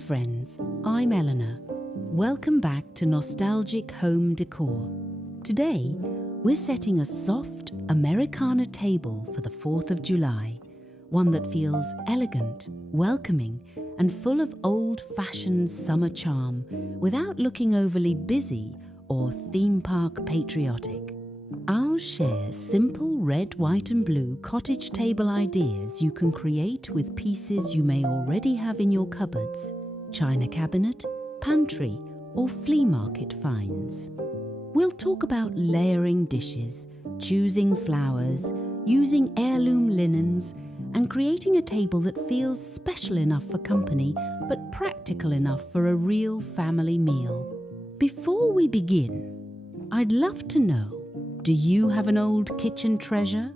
friends, I'm Eleanor. Welcome back to Nostalgic Home Decor. Today, we're setting a soft Americana table for the 4th of July, one that feels elegant, welcoming, and full of old-fashioned summer charm without looking overly busy or theme park patriotic. I'll share simple red, white and blue cottage table ideas you can create with pieces you may already have in your cupboards, china cabinet, pantry or flea market finds. We'll talk about layering dishes, choosing flowers, using heirloom linens and creating a table that feels special enough for company but practical enough for a real family meal. Before we begin, I'd love to know, do you have an old kitchen treasure?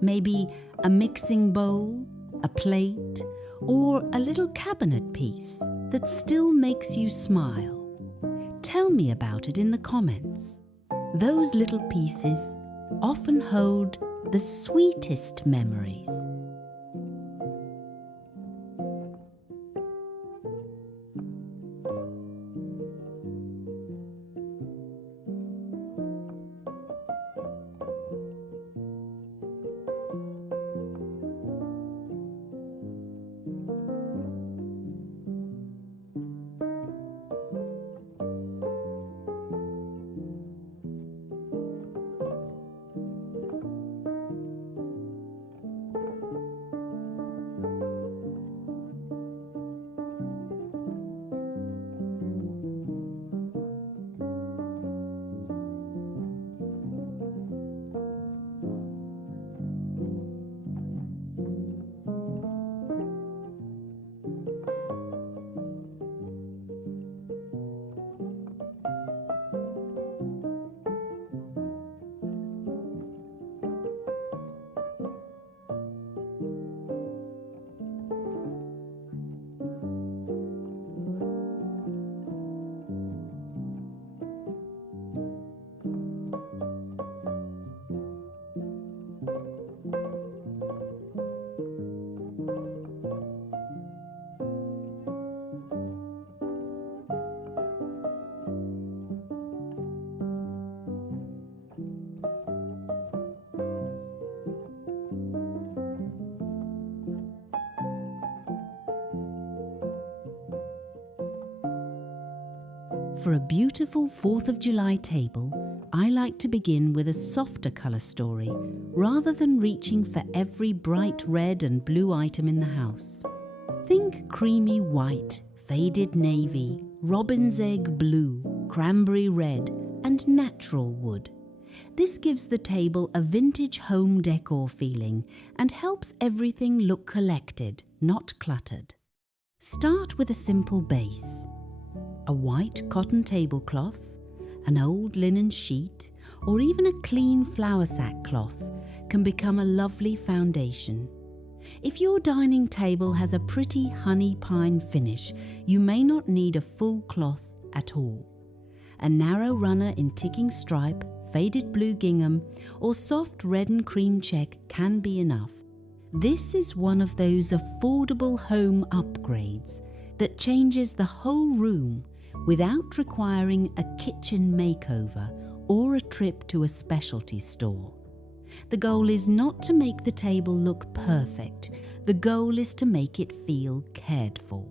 Maybe a mixing bowl, a plate, or a little cabinet piece that still makes you smile? Tell me about it in the comments. Those little pieces often hold the sweetest memories. For a beautiful 4th of July table, I like to begin with a softer colour story rather than reaching for every bright red and blue item in the house. Think creamy white, faded navy, robin's egg blue, cranberry red and natural wood. This gives the table a vintage home decor feeling and helps everything look collected, not cluttered. Start with a simple base. A white cotton tablecloth, an old linen sheet, or even a clean flour sack cloth can become a lovely foundation. If your dining table has a pretty honey pine finish, you may not need a full cloth at all. A narrow runner in ticking stripe, faded blue gingham, or soft red and cream check can be enough. This is one of those affordable home upgrades that changes the whole room without requiring a kitchen makeover or a trip to a specialty store. The goal is not to make the table look perfect. The goal is to make it feel cared for.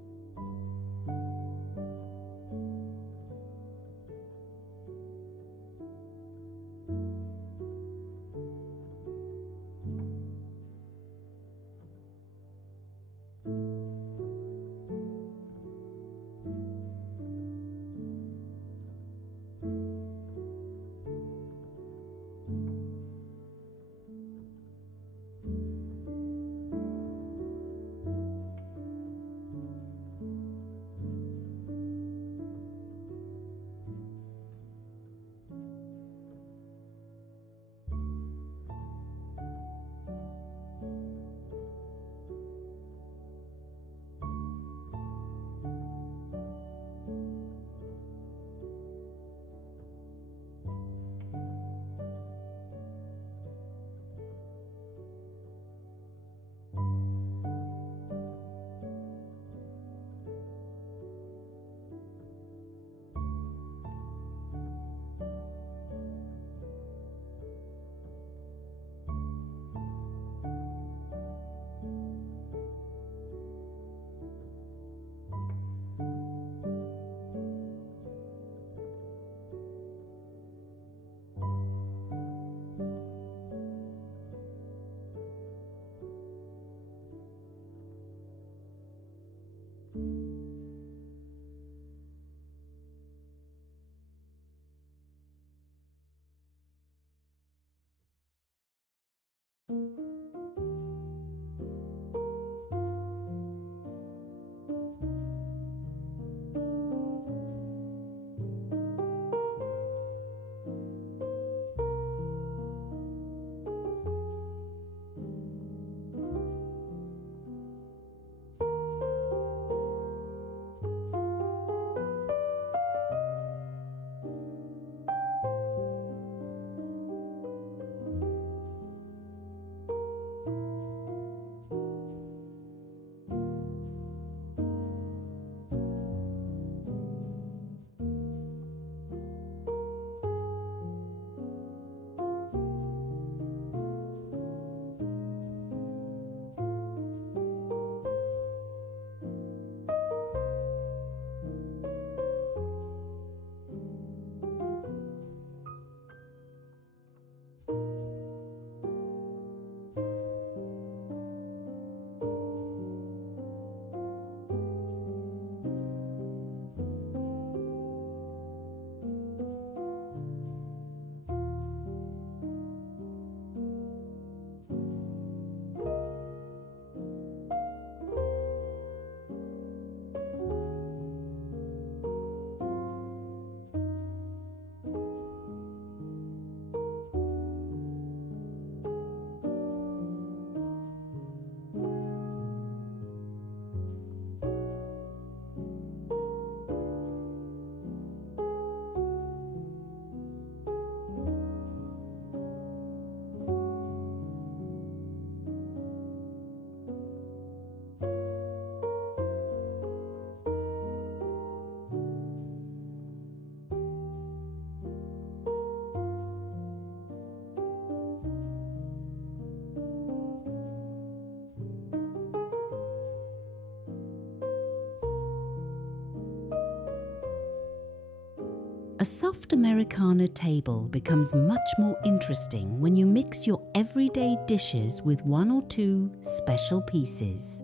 A soft Americana table becomes much more interesting when you mix your everyday dishes with one or two special pieces.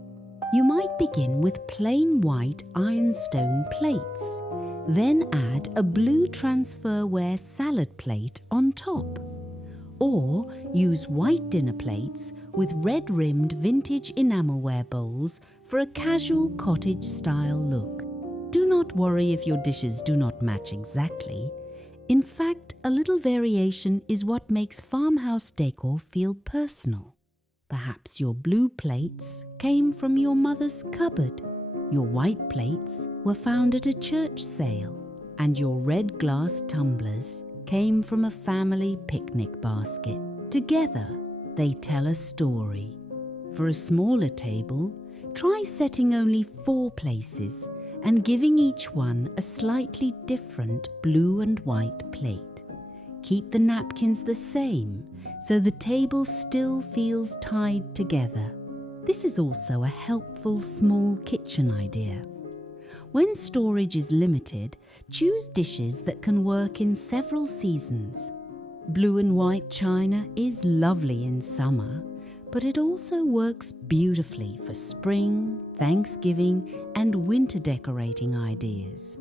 You might begin with plain white ironstone plates, then add a blue transferware salad plate on top. Or use white dinner plates with red-rimmed vintage enamelware bowls for a casual cottage-style look. Do not worry if your dishes do not match exactly. In fact, a little variation is what makes farmhouse decor feel personal. Perhaps your blue plates came from your mother's cupboard, your white plates were found at a church sale, and your red glass tumblers came from a family picnic basket. Together, they tell a story. For a smaller table, try setting only 4 places and giving each one a slightly different blue and white plate. Keep the napkins the same so the table still feels tied together. This is also a helpful small kitchen idea. When storage is limited, choose dishes that can work in several seasons. Blue and white china is lovely in summer, but it also works beautifully for spring, Thanksgiving, and winter decorating ideas.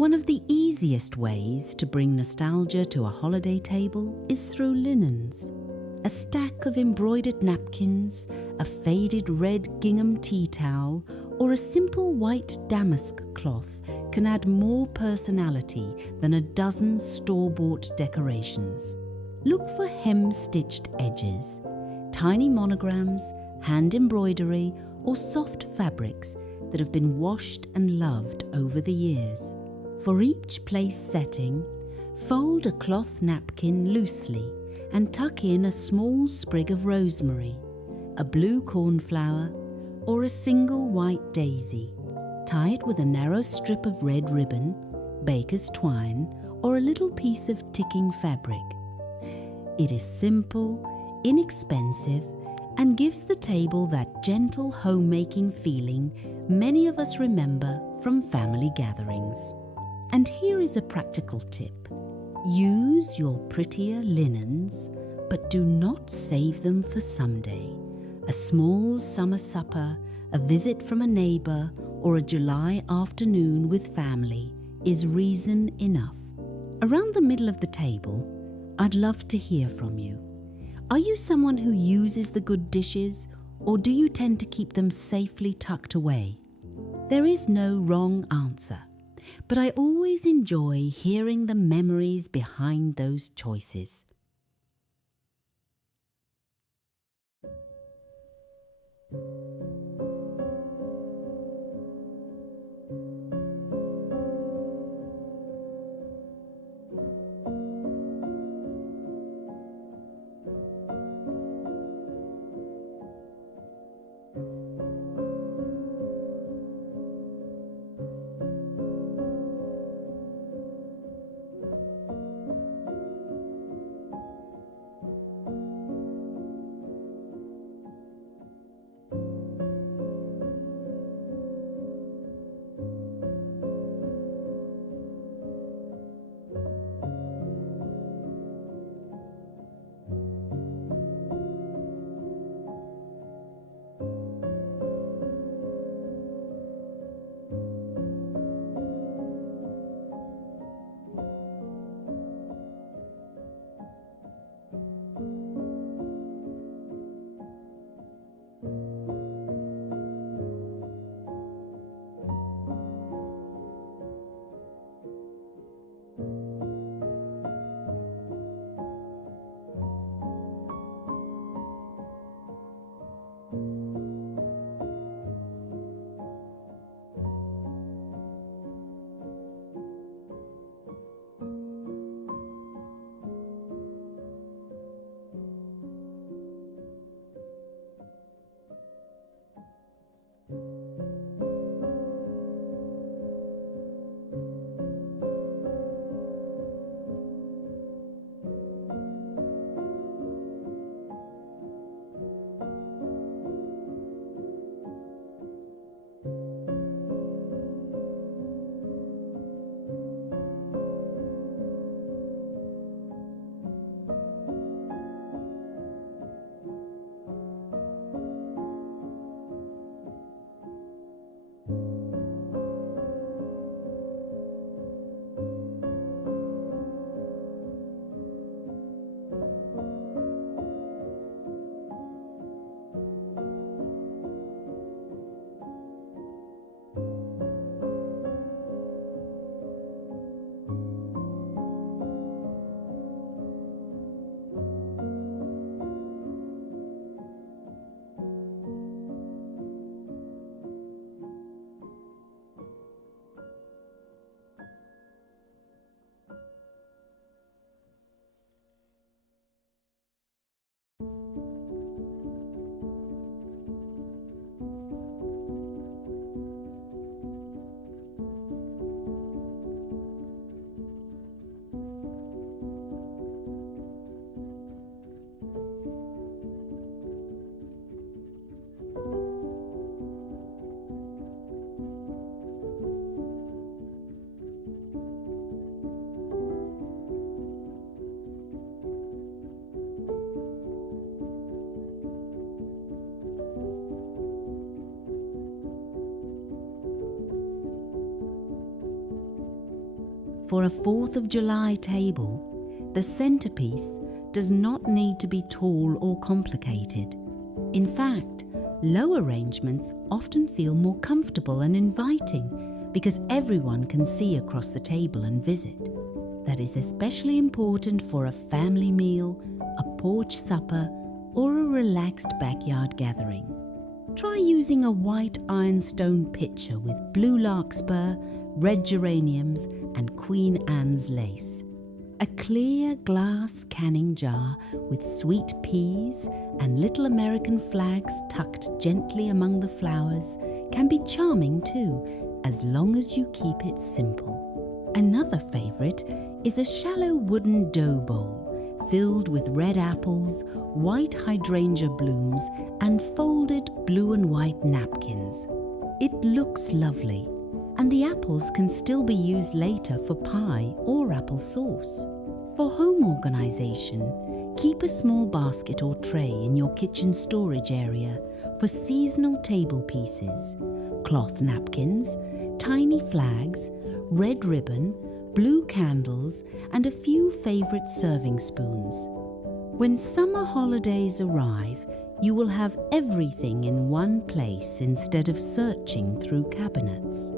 One of the easiest ways to bring nostalgia to a holiday table is through linens. A stack of embroidered napkins, a faded red gingham tea towel, or a simple white damask cloth can add more personality than a dozen store-bought decorations. Look for hem-stitched edges, tiny monograms, hand embroidery, or soft fabrics that have been washed and loved over the years. For each place setting, fold a cloth napkin loosely and tuck in a small sprig of rosemary, a blue cornflower, or a single white daisy. Tie it with a narrow strip of red ribbon, baker's twine, or a little piece of ticking fabric. It is simple, inexpensive, and gives the table that gentle homemaking feeling many of us remember from family gatherings. And here is a practical tip. Use your prettier linens, but do not save them for someday. A small summer supper, a visit from a neighbour, or a July afternoon with family is reason enough. Around the middle of the table, I'd love to hear from you. Are you someone who uses the good dishes, or do you tend to keep them safely tucked away? There is no wrong answer, but I always enjoy hearing the memories behind those choices. For a 4th of July table, the centerpiece does not need to be tall or complicated. In fact, low arrangements often feel more comfortable and inviting because everyone can see across the table and visit. That is especially important for a family meal, a porch supper, or a relaxed backyard gathering. Try using a white ironstone pitcher with blue larkspur, red geraniums, and Queen Anne's lace. A clear glass canning jar with sweet peas and little American flags tucked gently among the flowers can be charming too, as long as you keep it simple. Another favorite is a shallow wooden dough bowl filled with red apples, white hydrangea blooms, and folded blue and white napkins. It looks lovely, and the apples can still be used later for pie or apple sauce. For home organization, keep a small basket or tray in your kitchen storage area for seasonal table pieces, cloth napkins, tiny flags, red ribbon, blue candles, and a few favorite serving spoons. When summer holidays arrive, you will have everything in one place instead of searching through cabinets.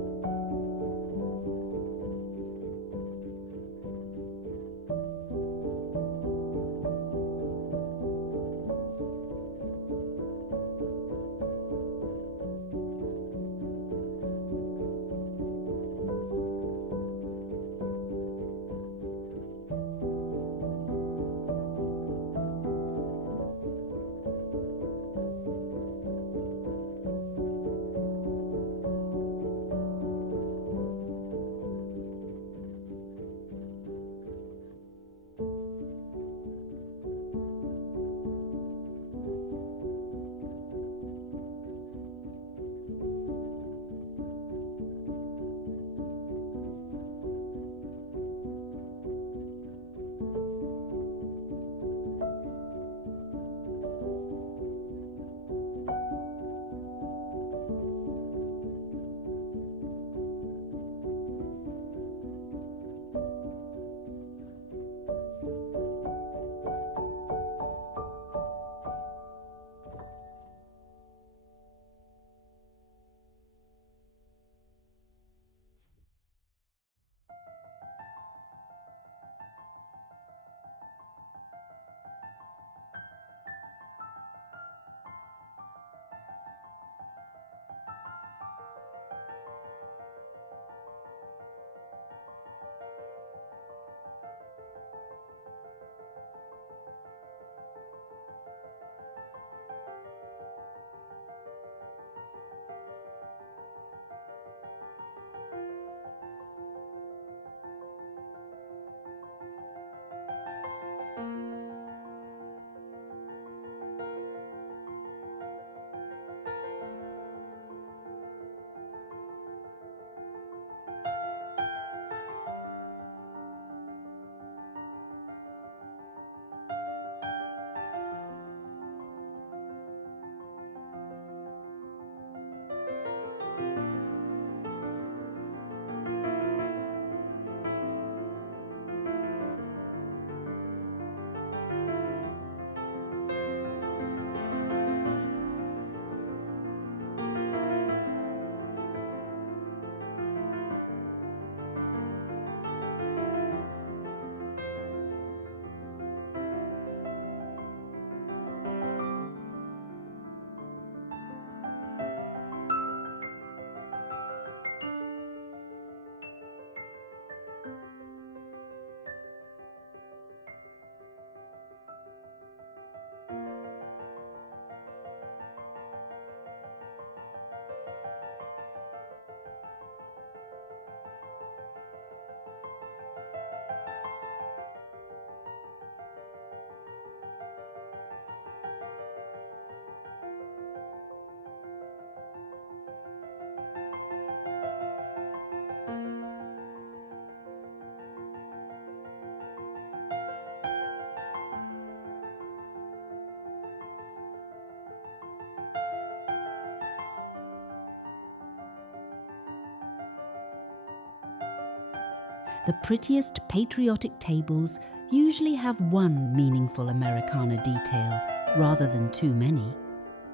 The prettiest patriotic tables usually have one meaningful Americana detail rather than too many.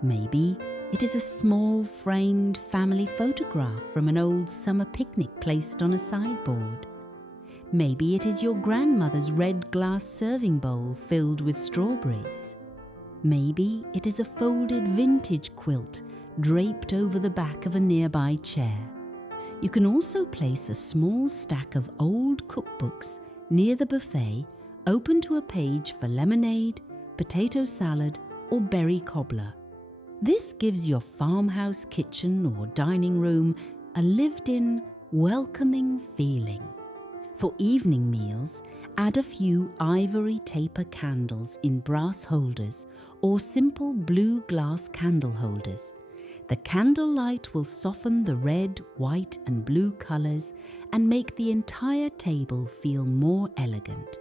Maybe it is a small framed family photograph from an old summer picnic placed on a sideboard. Maybe it is your grandmother's red glass serving bowl filled with strawberries. Maybe it is a folded vintage quilt draped over the back of a nearby chair. You can also place a small stack of old cookbooks near the buffet, open to a page for lemonade, potato salad, or berry cobbler. This gives your farmhouse kitchen or dining room a lived-in, welcoming feeling. For evening meals, add a few ivory taper candles in brass holders or simple blue glass candle holders. The candlelight will soften the red, white, and blue colors and make the entire table feel more elegant.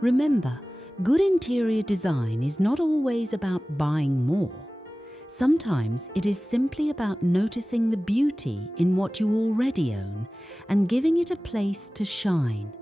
Remember, good interior design is not always about buying more. Sometimes it is simply about noticing the beauty in what you already own and giving it a place to shine.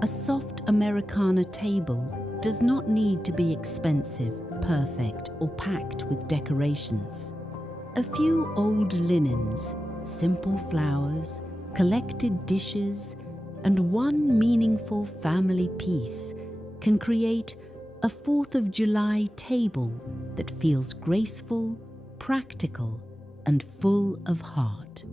A soft Americana table does not need to be expensive, perfect, or packed with decorations. A few old linens, simple flowers, collected dishes, and one meaningful family piece can create a 4th of July table that feels graceful, practical, and full of heart.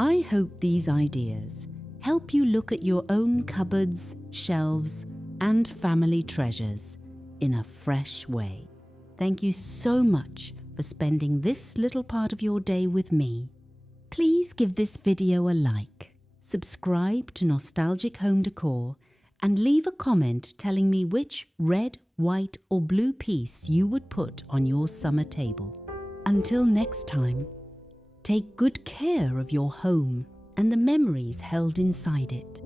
I hope these ideas help you look at your own cupboards, shelves, and family treasures in a fresh way. Thank you so much for spending this little part of your day with me. Please give this video a like, subscribe to Nostalgic Home Decor, and leave a comment telling me which red, white, or blue piece you would put on your summer table. Until next time, take good care of your home and the memories held inside it.